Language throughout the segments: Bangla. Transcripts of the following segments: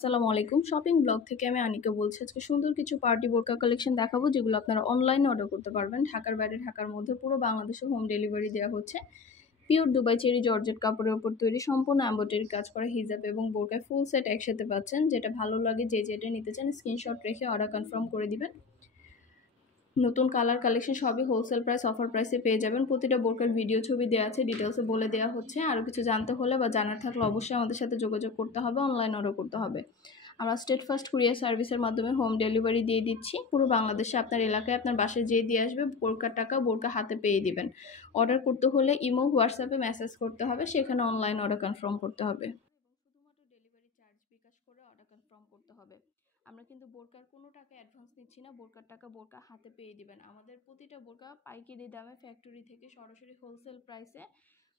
আসসালামু আলাইকুম। শপিং ব্লগ থেকে আমি আনিকা বলছি। আজকে সুন্দর কিছু পার্টি বোরকা কালেকশন দেখাবো, যেগুলো আপনারা অনলাইনে অর্ডার করতে পারবেন। ঢাকার বাইরে, ঢাকার মধ্যে পুরো বাংলাদেশে হোম ডেলিভারি দেওয়া হচ্ছে। পিওর দুবাই চেরি জর্জেট কাপড়ের উপর তৈরি, সম্পূর্ণ এমব্রয়ডারি কাজ করা হিজাব এবং বোরকায় ফুল সেট একসাথে পাচ্ছেন। যেটা ভালো লাগে, যে যেটা নিতে চান স্ক্রিনশট রেখে অর্ডার কনফার্ম করে দিবেন। নতুন কালার কালেকশন সবই হোলসেল প্রাইস, অফার প্রাইসে পেয়ে যাবেন। প্রতিটা বোরকার ভিডিও ছবি দেওয়া আছে, ডিটেলসে বলে দেওয়া হচ্ছে। আরও কিছু জানতে হলে বা জানার থাকলে অবশ্যই আমাদের সাথে যোগাযোগ করতে হবে, অনলাইন অর্ডার করতে হবে। আমরা স্টেট ফার্স্ট কুরিয়ার সার্ভিসের মাধ্যমে হোম ডেলিভারি দিয়ে দিচ্ছি। পুরো বাংলাদেশে আপনার এলাকায় আপনার বাসায় যেয়ে দিয়ে আসবে। বোরকার টাকা বোরকা হাতে পেয়ে দিবেন। অর্ডার করতে হলে ইমো, হোয়াটসঅ্যাপে মেসেজ করতে হবে, সেখানে অনলাইন অর্ডার কনফার্ম করতে হবে এবং শুধুমাত্র ডেলিভারি চার্জ বিকাশ করে অর্ডার কনফার্ম করতে হবে। আমরা কিন্তু বোরকার কোনো টাকা অ্যাডভান্স নিচ্ছি না। বোরকার টাকা বোরকা হাতে পেয়ে দিবেন। আমাদের প্রতিটা বোরকা পাইকারি দামে ফ্যাক্টরি থেকে সরাসরি হোলসেল প্রাইসে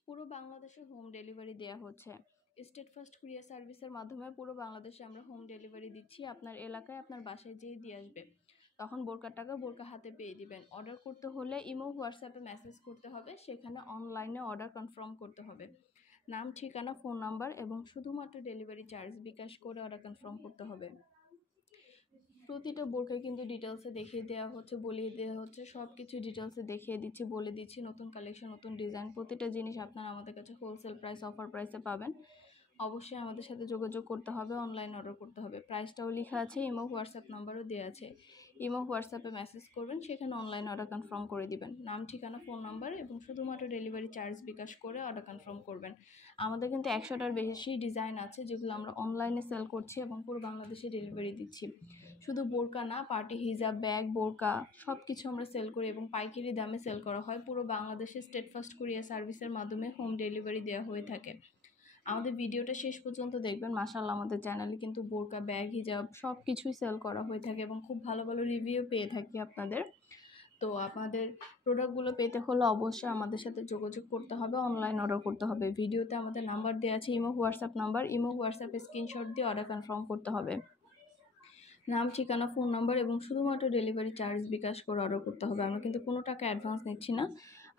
পুরো বাংলাদেশে হোম ডেলিভারি দেওয়া হচ্ছে। স্টেট ফার্স্ট কুরিয়ার সার্ভিসের মাধ্যমে পুরো বাংলাদেশে আমরা হোম ডেলিভারি দিচ্ছি। আপনার এলাকায় আপনার বাসায় যেয়ে দিয়ে আসবে, তখন বোরকার টাকা বোরকা হাতে পেয়ে দিবেন। অর্ডার করতে হলে ইমো, হোয়াটসঅ্যাপে মেসেজ করতে হবে, সেখানে অনলাইনে অর্ডার কনফার্ম করতে হবে। নাম, ঠিকানা, ফোন নাম্বার এবং শুধুমাত্র ডেলিভারি চার্জ বিকাশ করে অর্ডার কনফার্ম করতে হবে। প্রতিটা বোরকায় কিন্তু ডিটেলসে দেখিয়ে দেওয়া হচ্ছে, বলিয়ে দেওয়া হচ্ছে, সব কিছু ডিটেলসে দেখিয়ে দিচ্ছি, বলে দিচ্ছি। নতুন কালেকশন, নতুন ডিজাইন, প্রতিটা জিনিস আপনারা আমাদের কাছে হোলসেল প্রাইস, অফার প্রাইসে পাবেন। অবশ্যই আমাদের সাথে যোগাযোগ করতে হবে, অনলাইন অর্ডার করতে হবে। প্রাইসটাও লেখা আছে, ইমো, হোয়াটসঅ্যাপ নাম্বারও দেওয়া আছে। ইমো, হোয়াটসঅ্যাপে মেসেজ করবেন, সেখানে অনলাইন অর্ডার কনফার্ম করে দিবেন। নাম, ঠিকানা, ফোন নাম্বার এবং শুধুমাত্র ডেলিভারি চার্জ বিকাশ করে অর্ডার কনফার্ম করবেন। আমাদের কিন্তু 100টার বেশি ডিজাইন আছে, যেগুলো আমরা অনলাইনে সেল করছি এবং পুরো বাংলাদেশে ডেলিভারি দিচ্ছি। শুধু বোরকা না, পার্টি হিজাব, ব্যাগ, বোরকা সব কিছু আমরা সেল করি এবং পাইকারি দামে সেল করা হয়। পুরো বাংলাদেশে স্টেট ফার্স্ট কুরিয়ার সার্ভিসের মাধ্যমে হোম ডেলিভারি দেওয়া হয়ে থাকে। আমাদের ভিডিওটা শেষ পর্যন্ত দেখবেন। মাশাআল্লাহ, আমাদের চ্যানেলে কিন্তু বোরকা, ব্যাগ, হিজাব সব কিছুই সেল করা হয়ে থাকে এবং খুব ভালো ভালো রিভিউ পেয়ে থাকি আপনাদের। তো আপনাদের প্রোডাক্টগুলো পেতে হলে অবশ্যই আমাদের সাথে যোগাযোগ করতে হবে, অনলাইন অর্ডার করতে হবে। ভিডিওতে আমাদের নাম্বার দেওয়া আছে, ইমো, হোয়াটসঅ্যাপ নাম্বার। ইমো, হোয়াটসঅ্যাপে স্ক্রিনশট দিয়ে অর্ডার কনফার্ম করতে হবে। নাম, ঠিকানা, ফোন নাম্বার এবং শুধুমাত্র ডেলিভারি চার্জ বিকাশ করে অর্ডার করতে হবে। আমরা কিন্তু কোনো টাকা অ্যাডভান্স নিচ্ছি না।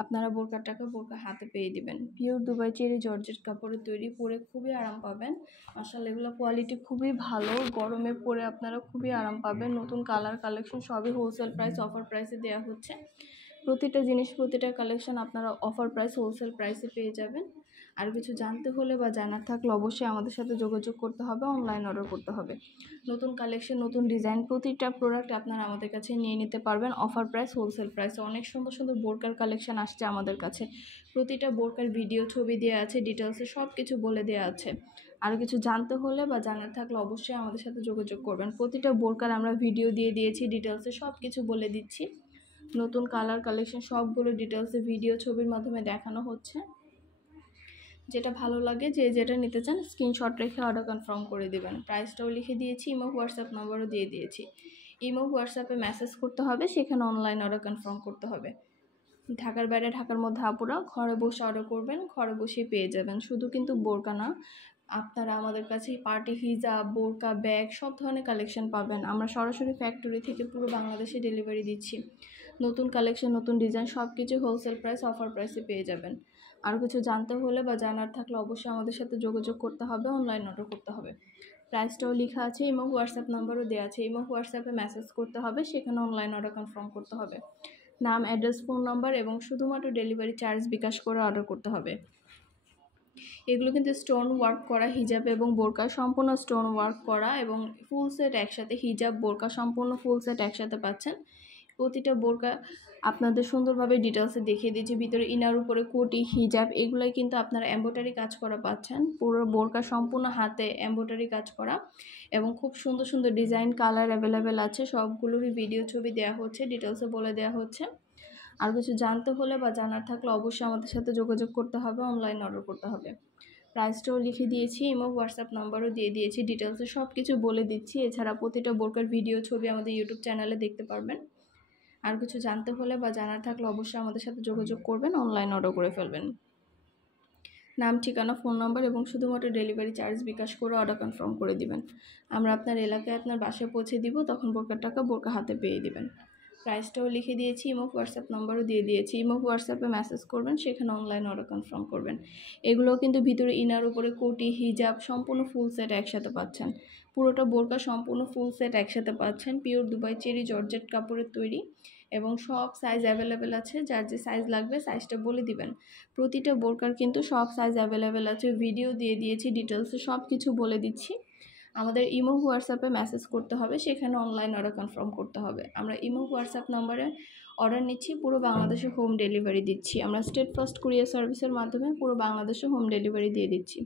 আপনারা বোরকার টাকা বোরকা হাতে পেয়ে দিবেন। পিওর দুবাই চেরি জর্জেট কাপড়ের তৈরি, পরে খুবই আরাম পাবেন। মাশাআল্লাহ, এগুলো কোয়ালিটি খুবই ভালো, গরমে পরে আপনারা খুবই আরাম পাবেন। নতুন কালার কালেকশন সবই হোলসেল প্রাইস, অফার প্রাইসে দেওয়া হচ্ছে। প্রতিটা জিনিস, প্রতিটা কালেকশন আপনারা অফার প্রাইস, হোলসেল প্রাইসে পেয়ে যাবেন। আর কিছু জানতে হলে বা জানার থাকলে অবশ্যই আমাদের সাথে যোগাযোগ করতে হবে, অনলাইন অর্ডার করতে হবে। নতুন কালেকশন, নতুন ডিজাইন, প্রতিটা প্রোডাক্ট আপনারা আমাদের কাছে নিয়ে নিতে পারবেন অফার প্রাইস, হোলসেল প্রাইসে। অনেক সুন্দর সুন্দর বোরকার কালেকশন আসছে আমাদের কাছে। প্রতিটা বোরকার ভিডিও ছবি দেওয়া আছে, ডিটেলসে সব কিছু বলে দেওয়া আছে। আর কিছু জানতে হলে বা জানার থাকলে অবশ্যই আমাদের সাথে যোগাযোগ করবেন। প্রতিটা বোরকার আমরা ভিডিও দিয়ে দিয়েছি, ডিটেলসে সব কিছু বলে দিচ্ছি। নতুন কালার কালেকশন সবগুলো ডিটেলসে ভিডিও ছবির মাধ্যমে দেখানো হচ্ছে। যেটা ভালো লাগে, যে যেটা নিতে চান স্ক্রিনশট রেখে অর্ডার কনফার্ম করে দেবেন। প্রাইসটাও লিখে দিয়েছি, ইমো, হোয়াটসঅ্যাপ নাম্বারও দিয়ে দিয়েছি। ইমো, হোয়াটসঅ্যাপে মেসেজ করতে হবে, সেখানে অনলাইন অর্ডার কনফার্ম করতে হবে। ঢাকার বাইরে, ঢাকার মধ্যে আপুরা ঘরে বসে অর্ডার করবেন, ঘরে বসেই পেয়ে যাবেন। শুধু কিন্তু বোরকা না, আপনারা আমাদের কাছে পার্টি হিজাব, বোরকা, ব্যাগ সব ধরনের কালেকশন পাবেন। আমরা সরাসরি ফ্যাক্টরি থেকে পুরো বাংলাদেশে ডেলিভারি দিচ্ছি। নতুন কালেকশন, নতুন ডিজাইন সব কিছু হোলসেল প্রাইস, অফার প্রাইসে পেয়ে যাবেন। আরও কিছু জানতে হলে বা জানার থাকলে অবশ্যই আমাদের সাথে যোগাযোগ করতে হবে, অনলাইন অর্ডার করতে হবে। প্রাইসটাও লেখা আছে, ইমো, হোয়াটসঅ্যাপ নাম্বারও দেওয়া আছে। ইমো, হোয়াটসঅ্যাপে মেসেজ করতে হবে, সেখানে অনলাইন অর্ডার কনফার্ম করতে হবে। নাম, অ্যাড্রেস, ফোন নাম্বার এবং শুধুমাত্র ডেলিভারি চার্জ বিকাশ করে অর্ডার করতে হবে। এগুলো কিন্তু স্টোন ওয়ার্ক করা হিজাব এবং বোরকা, সম্পূর্ণ স্টোন ওয়ার্ক করা এবং ফুল সেট একসাথে, হিজাব, বোরকা সম্পূর্ণ ফুল সেট একসাথে পাচ্ছেন। প্রতিটা বোরকা আপনাদের সুন্দরভাবে ডিটেলসে দেখিয়ে দিয়েছি। ভিতরে ইনার, উপরে কোটি, হিজাব এগুলোই কিন্তু আপনারা এমব্রয়ডারি কাজ করা পাচ্ছেন। পুরো বোরকা সম্পূর্ণ হাতে এমব্রয়ডারি কাজ করা এবং খুব সুন্দর সুন্দর ডিজাইন, কালার অ্যাভেলেবেল আছে। সবগুলোরই ভিডিও ছবি দেওয়া হচ্ছে, ডিটেলসে বলে দেওয়া হচ্ছে। আর কিছু জানতে হলে বা জানার থাকলে অবশ্যই আমাদের সাথে যোগাযোগ করতে হবে, অনলাইন অর্ডার করতে হবে। প্রাইসটাও লিখে দিয়েছি, ইমো, হোয়াটসঅ্যাপ নাম্বারও দিয়ে দিয়েছি, ডিটেলসে সব কিছু বলে দিচ্ছি। এছাড়া প্রতিটা বোরকার ভিডিও ছবি আমাদের ইউটিউব চ্যানেলে দেখতে পারবেন। আর কিছু জানতে হলে বা জানার থাকলে অবশ্যই আমাদের সাথে যোগাযোগ করবেন, অনলাইন অর্ডার করে ফেলবেন। নাম, ঠিকানা, ফোন নাম্বার এবং শুধুমাত্র ডেলিভারি চার্জ বিকাশ করে অর্ডার কনফার্ম করে দিবেন। আমরা আপনার এলাকায় আপনার বাসায় পৌঁছে দিব, তখন বোরকার টাকা বোরকা হাতে পেয়ে দিবেন। প্রাইসটাও লিখে দিয়েছি, ইমো, হোয়াটসঅ্যাপ নাম্বারও দিয়ে দিয়েছি। ইমো, হোয়াটসঅ্যাপে মেসেজ করবেন, সেখানে অনলাইন অর্ডার কনফার্ম করবেন। এগুলোও কিন্তু ভিতরে ইনার, উপরে কোটি, হিজাব সম্পূর্ণ ফুল সেট একসাথে পাচ্ছেন। পুরোটা বোরকা সম্পূর্ণ ফুল সেট একসাথে পাচ্ছেন, পিওর দুবাই চেরি জর্জেট কাপড়ের তৈরি এবং সব সাইজ অ্যাভেলেবেল আছে। যার যে সাইজ লাগবে সাইজটা বলে দিবেন। প্রতিটা বোরকার কিন্তু সব সাইজ অ্যাভেলেবেল আছে, ভিডিও দিয়ে দিয়েছি, ডিটেলসে সব কিছু বলে দিচ্ছি। আমাদের ইমো হোয়াটসঅ্যাপে মেসেজ করতে হবে, সেখানে অনলাইন অর্ডার কনফার্ম করতে হবে। আমরা ইমো হোয়াটসঅ্যাপ নাম্বারে অর্ডার নিচ্ছি, পুরো বাংলাদেশে হোম ডেলিভারি দিচ্ছি। আমরা স্টেট ফার্স্ট কুরিয়ার সার্ভিসের মাধ্যমে পুরো বাংলাদেশে হোম ডেলিভারি দিয়ে দিচ্ছি।